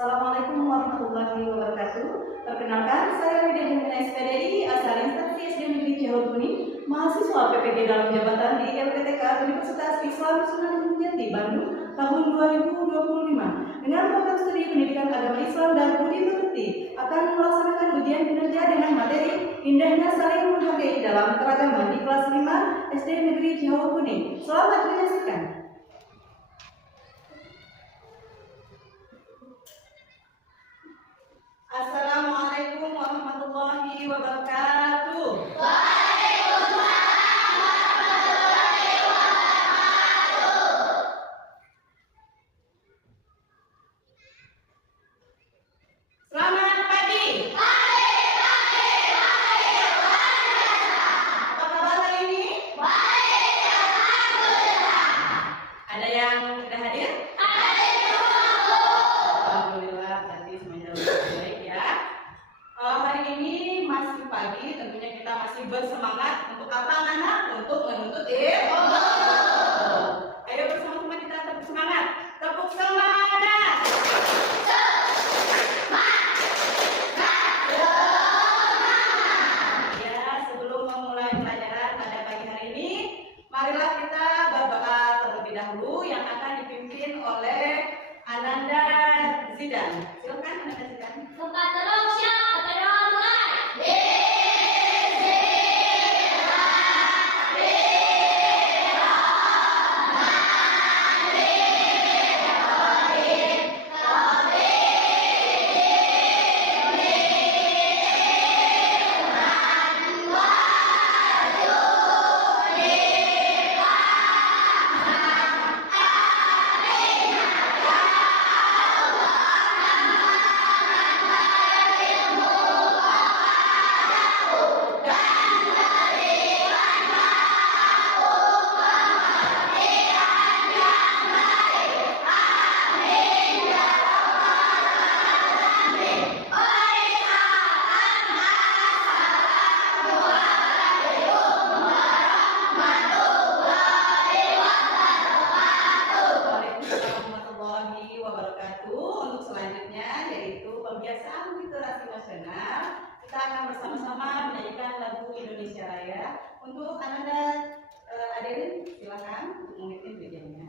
Assalamualaikum warahmatullahi wabarakatuh. Perkenalkan, saya Widya Hemina SPDI, asal instansi SD Negeri Cihau Kuning, mahasiswa PPG dalam jabatan di LPTK Universitas Islam Sunan Jati Bandung tahun 2025 dengan program studi pendidikan agama Islam dan budi pekerti akan melaksanakan ujian kinerja dengan materi indahnya saling menghargai dalam keragaman di kelas 5 SD Negeri Cihau Kuning. Selamat menyaksikan. Assalamualaikum warahmatullahi wabarakatuh. Waalaikumsalam warahmatullahi wabarakatuh. Selamat pagi. Apa kabar hari ini? Baik, alhamdulillah. Ada yang sudah hadir? Alhamdulillah, berarti semuanya sudah baik ya. Hari ini masih pagi, tentunya kita masih bersemangat untuk apa anak-anak? Untuk menuntut ilmu. Ayo bersama-sama kita tepuk semangat. Tepuk semangat. Ya, sebelum memulai pelajaran pada pagi hari ini, marilah kita berdoa terlebih dahulu yang akan dipimpin oleh Ananda Zidan. Silakan Ananda Zidan. Tempat terung siap, terung mulai. Waalaikumsalam warahmatullahi wabarakatuh. Untuk selanjutnya yaitu pembiasaan literasi nasional. Kita akan bersama-sama menyanyikan lagu Indonesia Raya. Untuk Ananda hadirin silakan untuk memimpin videonya.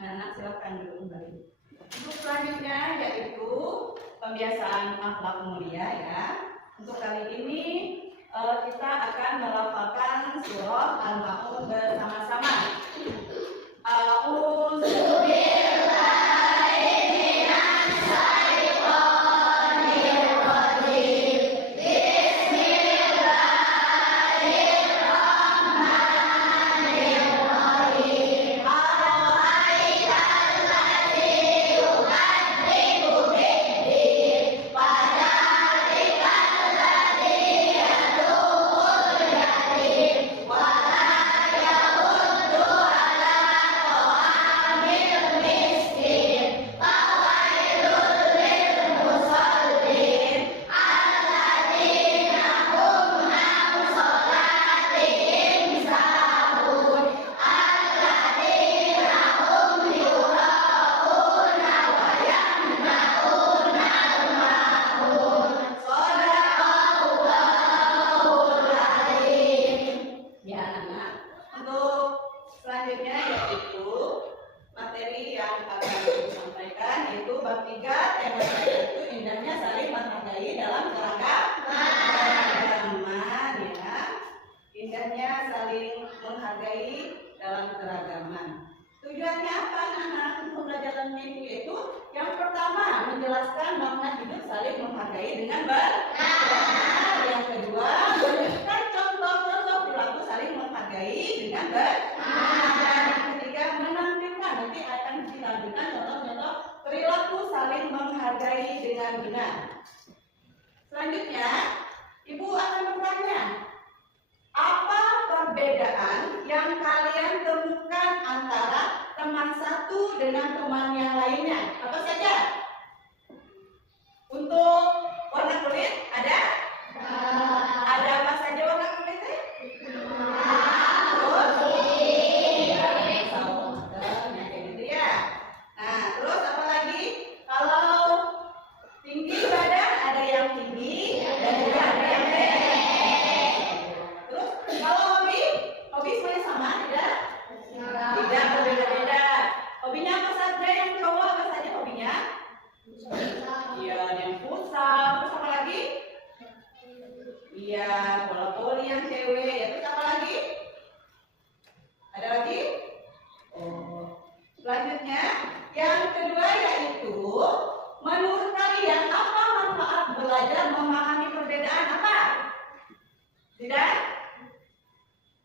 Anak-anak silakan duduk kembali. Untuk selanjutnya yaitu pembiasaan akhlak mulia ya. Untuk kali ini kita akan melafalkan surah Al-Ma'un bersama-sama. A'udzu billahi minasy syaithanir rajim. Bismillahirrahmanirrahim. Ara'aital ladzi bab 3 temanya itu indahnya saling menghargai dalam keragaman ya. Indahnya saling menghargai dalam keragaman. Tujuannya apa anak-anak untuk pembelajaran minggu itu? Yang pertama menjelaskan makna hidup saling menghargai dengan benar. Yang kedua menunjukkan contoh-contoh perilaku saling menghargai dengan benar. Yang ketiga menampilkan, nanti akan ditampilkan contoh-contoh perilaku saling menghargai dengan benar. Selanjutnya, Ibu akan bertanya, apa perbedaan yang kalian temukan antara teman satu dengan teman yang lainnya? Apa saja? Untuk warna kulit ada? Ada apa saja warna kulitnya? Kayak gitu ya. Nah, terus apa lagi? Kalau tinggi badan ada yang tinggi dan juga ada yang pendek. Terus kalau hobi semuanya sama tidak? Tidak, berbeda-beda. Hobinya apa saja? Yang cowok apa saja hobinya? Iya, yang futsal. Terus apa lagi? Iya, bola voli yang cewek. Ya, terus apa lagi? Ada lagi? Oh. Selanjutnya, yang kedua yaitu menurut kalian apa manfaat belajar memahami perbedaan apa? Tidak?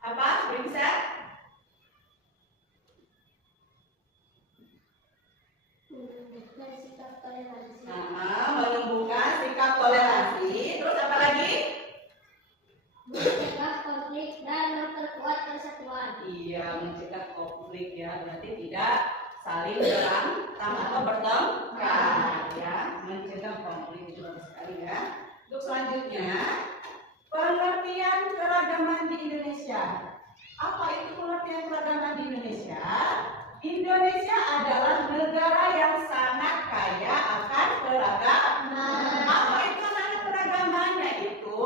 Apa? Bisa? Menumbuhkan sikap toleransi. Terus apa lagi? Mencegah konflik dan memperkuat persatuan. Iya, mencegah konflik ya, berarti tidak saling berantem atau bertengkar ya, mencegah konflik itu bagus sekali ya. Untuk selanjutnya, pengertian keragaman di Indonesia. Apa itu pengertian keragaman di Indonesia? Indonesia adalah negara yang sangat kaya akan keragaman. Apa itu anak keragamannya itu?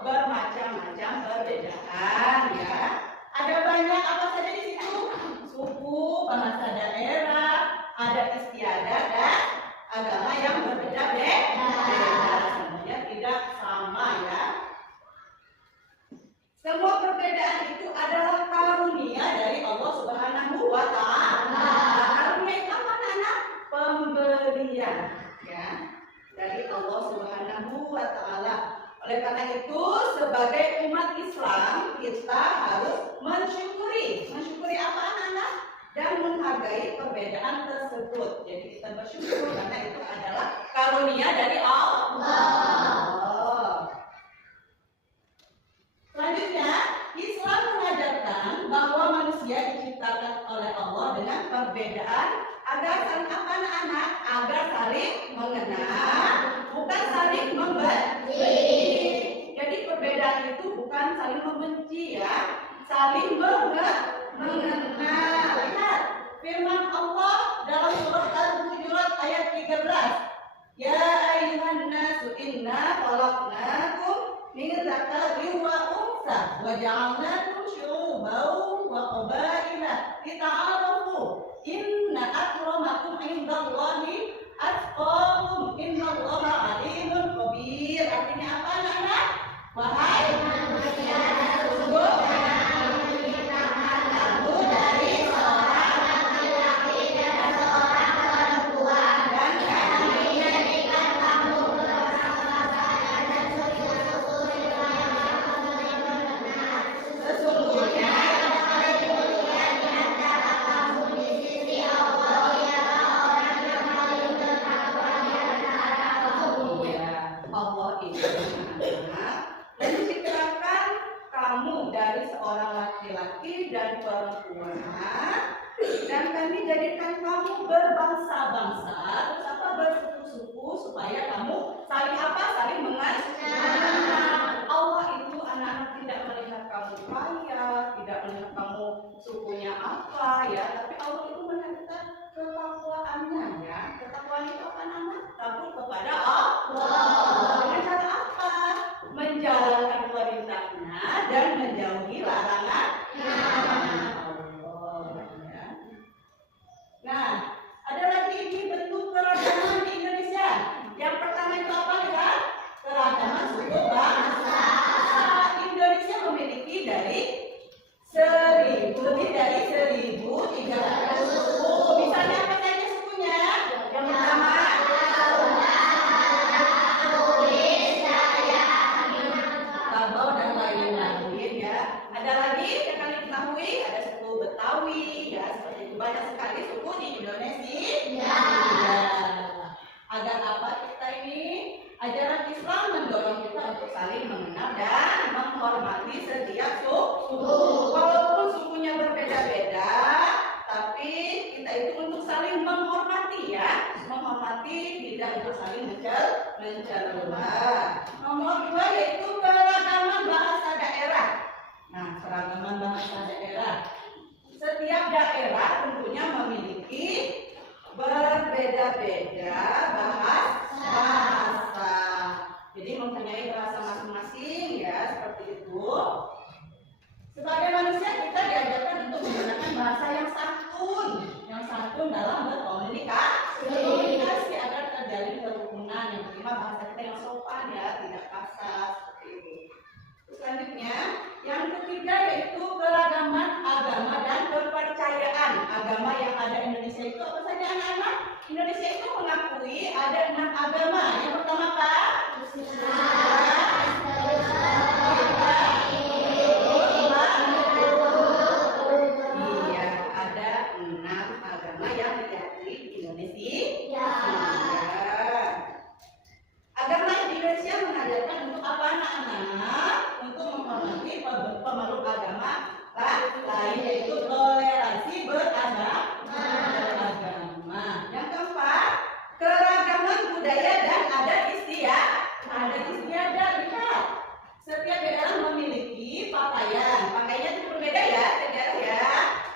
Bermacam-macam perbedaan ya. Ada banyak apa saja di situ? Suku, bahasa daerah, adat istiadat dan agama yang berbeda-beda. Semuanya tidak sama ya. Semua perbedaan itu adalah karunia dari Allah Subhanahu wa Ta'ala. Karunia itu apa anak? Pemberian ya dari Allah Subhanahu wa Ta'ala. Oleh karena itu, sebagai umat Islam kita harus mensyukuri. Mensyukuri apa anak-anak? Dan menghargai perbedaan tersebut. Jadi kita bersyukur karena itu adalah karunia dari Allah. Selanjutnya, Islam mengajarkan bahwa manusia diciptakan oleh Allah dengan perbedaan agar saling apa anak-anak? Agar saling mengenal, bukan saling membenci. Jadi perbedaan itu bukan saling membenci ya, saling mengenal. Lihat firman Allah dalam surat Al-Hujurat ayat 13. Ya ayyuhan nasu inna khalaqnakum min dzakarin wa untha wa ja'alnakum syu'uban wa qabaila lita'arafu inna akramakum 'indallahi atqakum innallaha 'alimun khabir. Artinya apa anak-anak? Wahai manusia, sungguh kamu dari seorang laki-laki dan seorang perempuan, dan kami menjadikan kamu bersama-sama dan sesungguhnya paling mulia di antara kamu di sisi Allah ialah orang yang paling bertakwa di antara kamu. Allah itu menciptakan kamu dari seorang laki-laki dan perempuan, dan kami jadikan kamu berbangsa-bangsa, terus apa bersuku-suku supaya kamu saling apa? Saling mengenal. Allah itu anak-anak tidak melihat kamu kaya, tidak melihat kamu sukunya apa ya, tapi Allah itu melihat ketakwaannya ya. Ketakwaan itu apa anak? Takut kepada Allah. Dengan cara apa? Menjalankan perintahnya dan menjauhi larangan Allah ya. Nah, ada lagi ini bentuk keragaman di banyak sekali suku di Indonesia. Ya. Agar apa kita ini? Ajaran Islam mendorong kita untuk saling mengenal dan menghormati setiap suku. Walaupun sukunya berbeda-beda, tapi kita itu untuk saling menghormati ya. Menghormati, tidak untuk saling mencela. Nomor 2 yaitu keragaman bahasa daerah. Nah, keragaman bahasa daerah. Setiap daerah tentunya memiliki berbeda-beda bahasa. Jadi mempunyai bahasa masing-masing ya, seperti itu. Sebagai manusia kita diajarkan untuk menggunakan bahasa yang santun dalam berkomunikasi agar terjalin kerukunan yang terima bahasa kita yang sopan ya, tidak kasar seperti itu. Selanjutnya, yang ketiga yaitu keragaman agama dan kepercayaan. Agama yang ada di Indonesia itu apa saja anak-anak? Indonesia itu mengakui ada 6 agama. Yang pertama apa? Iya, ada 6 agama yang diakui di Indonesia. Agama di Indonesia mengajarkan untuk apa anak-anak? Untuk menghormati pemeluk agama lain, yaitu toleransi beragama. Yang keempat, keragaman budaya dan adat istiadat. Lihat, setiap daerah memiliki pakaiannya itu berbeda ya, daerah ya.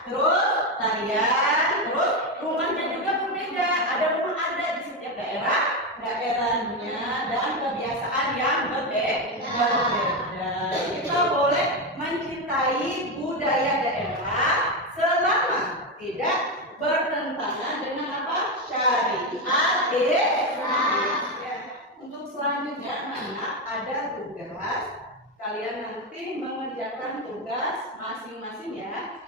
Terus tarian, terus rumahnya juga berbeda. Ada rumah adat di setiap daerahnya dan kebiasaan yang berbeda. Kita boleh mencintai budaya daerah selama tidak bertentangan dengan apa? Syariat Islam. Untuk selanjutnya anak ada tugas. Kalian nanti mengerjakan tugas masing-masing ya.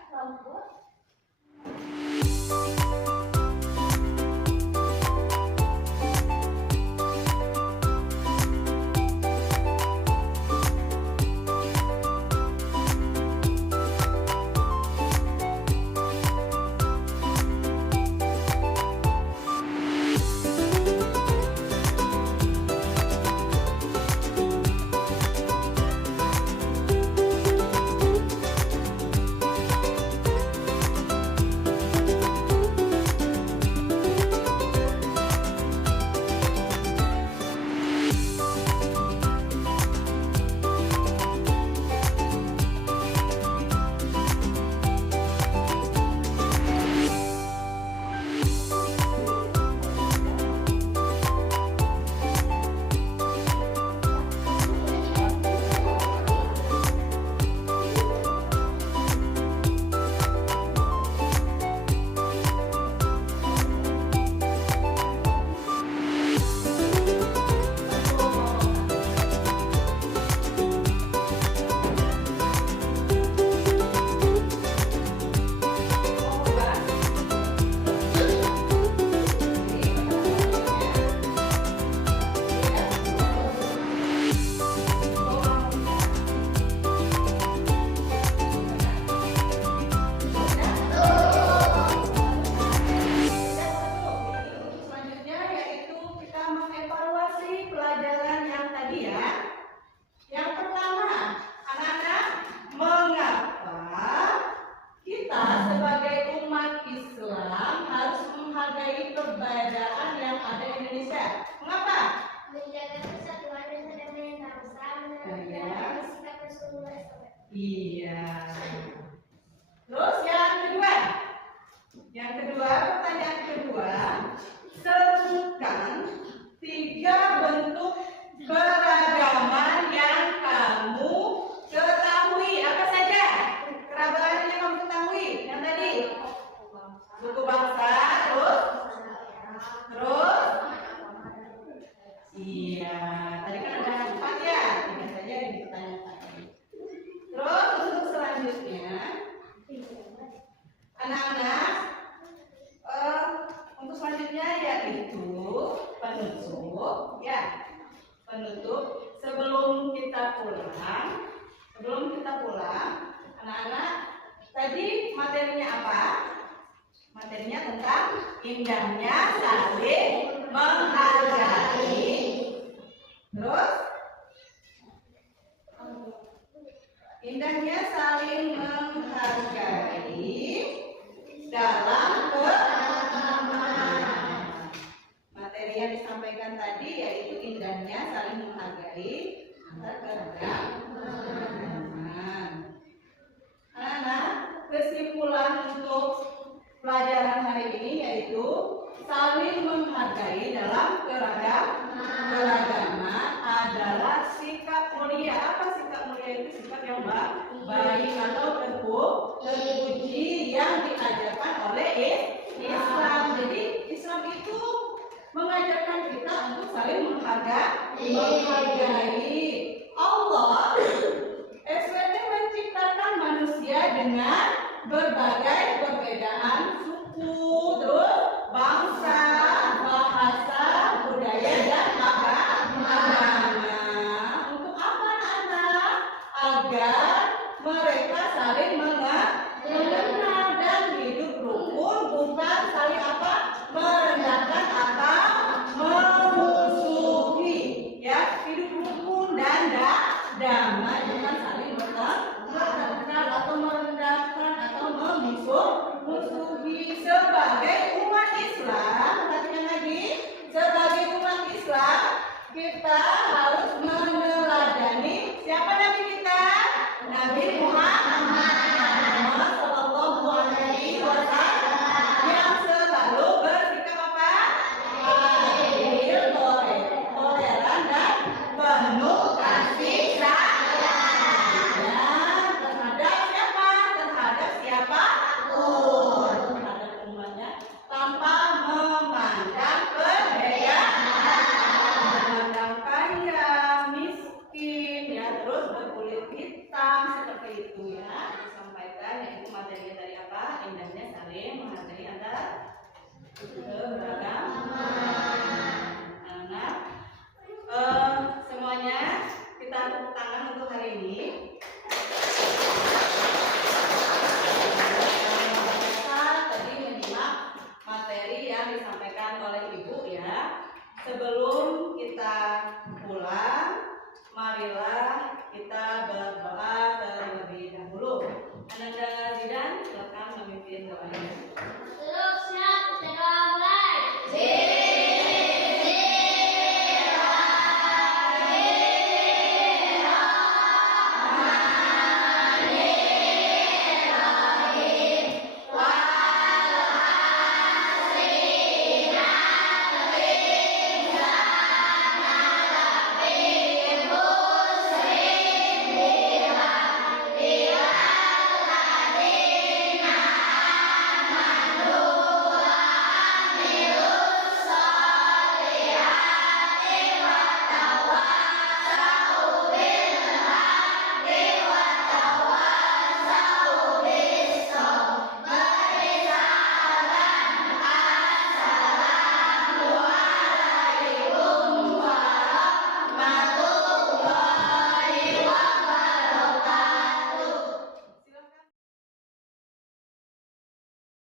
Iya. Terus yang kedua, pertanyaan kedua, sebutkan 3 bentuk keragaman yang kamu ketahui. Apa saja keragaman yang kamu ketahui? Yang tadi suku bangsa, terus iya, tadi kan ada 4 ya, 3 saja yang ditanyakan. Terus untuk selanjutnya, anak-anak, untuk selanjutnya yaitu penutup, ya, penutup. Sebelum kita pulang, anak-anak, tadi materinya apa? Materinya tentang indahnya saling menghargai. Terus indahnya saling menghargai dalam keberagaman. Materi yang disampaikan tadi yaitu indahnya saling menghargai antar keragaman. Anak-anak, kesimpulan untuk pelajaran hari ini yaitu saling menghargai dalam keragaman adalah sikap mulia. Apa sikap mulia itu? Sikap yang baik atau terpuji yang diajarkan oleh Islam. Jadi Islam itu mengajarkan kita untuk saling menghargai. Allah SWT menciptakan manusia dengan berbagai perbedaan suku, terus bangsa, bahasa, budaya, dan agama. Untuk apa anak-anak? Agar mereka saling mengenal dan hidup rukun, bukan saling merendahkan atau memusuhi. Ya, hidup rukun dan damai, bukan saling mengenal atau merendahkan atau memusuhi. Sebagai umat Islam, perhatikan lagi, sebagai umat Islam kita harus meneladani siapa nabi kita? Nabi Muhammad